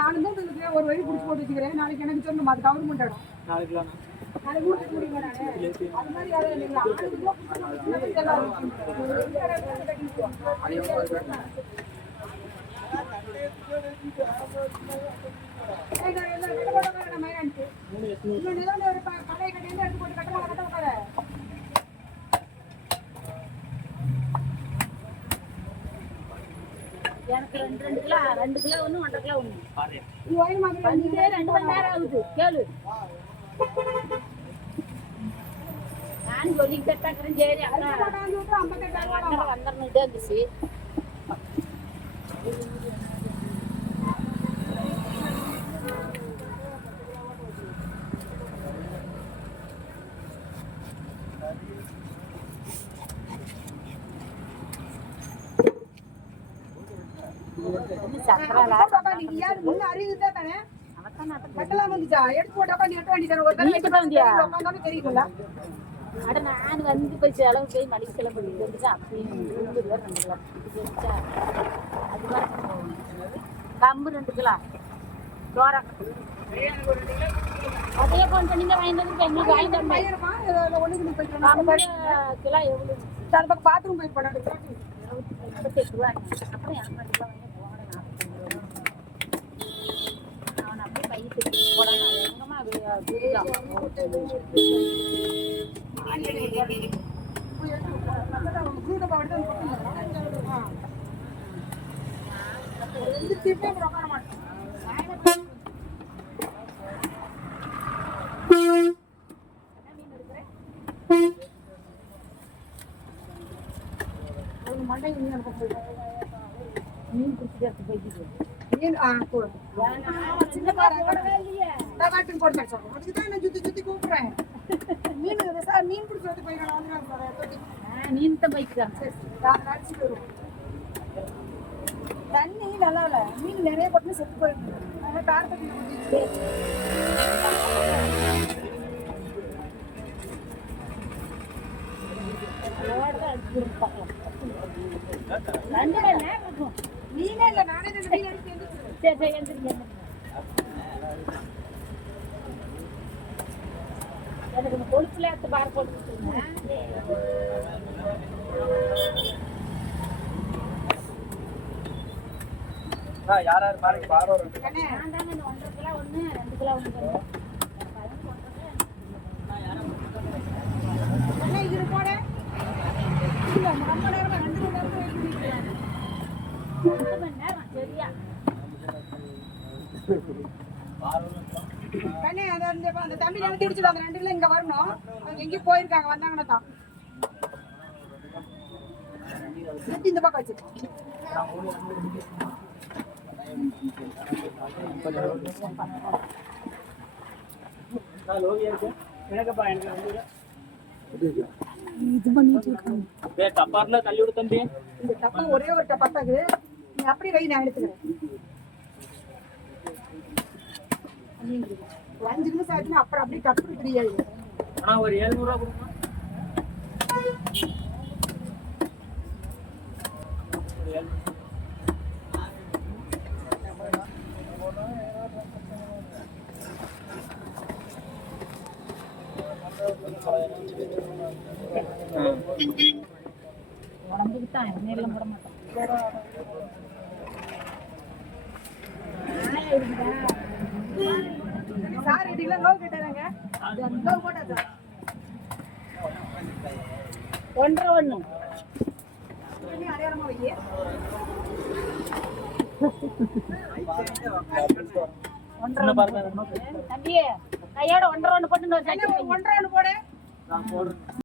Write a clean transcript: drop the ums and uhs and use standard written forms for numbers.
நானும் ஒரு வழி புடிச்சு போட்டு வச்சுக்கிறேன். நாளைக்கு எனக்கு சொல்லணும், அது கவர்மெண்ட் இடம். நாளைக்கு எனக்கு 2 கிலோ 1 1/2 கிலோ 1 2 மணி நேரம் ஆகுது. கேளு, நான் சொல்லிக்கிட்டே இருக்கிறேன். சரி வந்துடணுட்டே இருந்துச்சு. நான் வந்து போய் செலவு போய் மளிகை செலவு பண்ணிட்டு வந்துச்சு. அப்படியும் 2 கிலோ 2 கிலோ அது மாதிரி கம்பு 2 கிலோ தோரம் அதே போன் பண்ணி வாங்கிட்டு வந்து எங்களுக்கு வாங்கிட்டு கிலோ எவ்வளோ பக்கம் பாத்ரூம் போய் போட 28 ரூபா. அப்புறம் 200 ரூபா வாங்கி போனேன். 40 அவன் அப்படியே பையத்துக்கு போடாமல் எங்கம்மா மீன் குடிச்சு போயிட்டு மீன் சுத்தி கூப்பிடுறேன். மீன் பிடிச்சி போயிருக்கேன். மீன் தான் போய்க்கிறான். தண்ணி நல்லா இல்ல, மீன் நிறைய போட்டு செத்து போயிருக்கு. காரத்தை மீனே இல்ல, நானே மீன் எடுத்து. சரி சரி எனக்கு கொழுப்புல எடுத்து பார போட்டு யார் யார் பாருங்க பாரோ 1 கிலோ 1 2 கிலோ 1 இது போட இல்ல ரொம்ப நேரமா 2 மணி நேரம் சரியா கண்ணே. அந்த தம்பி எனக்கு திடிச்சிடும். அந்த 2 கிலோ இங்க வரணும். அவங்க எங்கேயும் போயிருக்காங்க, வந்தாங்கன்னா தான் இந்த பக்கம் வச்சு இது பண்ணிட்டு இருக்காங்க. தள்ளி விடு தம்பி. இந்த டப்பா ஒரே ஒரு டப்பா தாக்கு, நீ அப்படியே வை, நான் எடுத்துக்கிறேன். 5 நிமிஷம் ஆச்சுன்னா அப்புறம் அப்படியே டப்பு தெரியாது. ஆனா ஒரு 700 ரூபா கொடுங்க. உடம்புக்கு தான் நேரில் போட மாட்டேன். சார் இடில லோ கேட்டாங்க. லோ போட்டா சார் 1.5 நீ அடையாளமா வையே. தம்பி கையோட 1.5 போட்டு 1.5 போடு.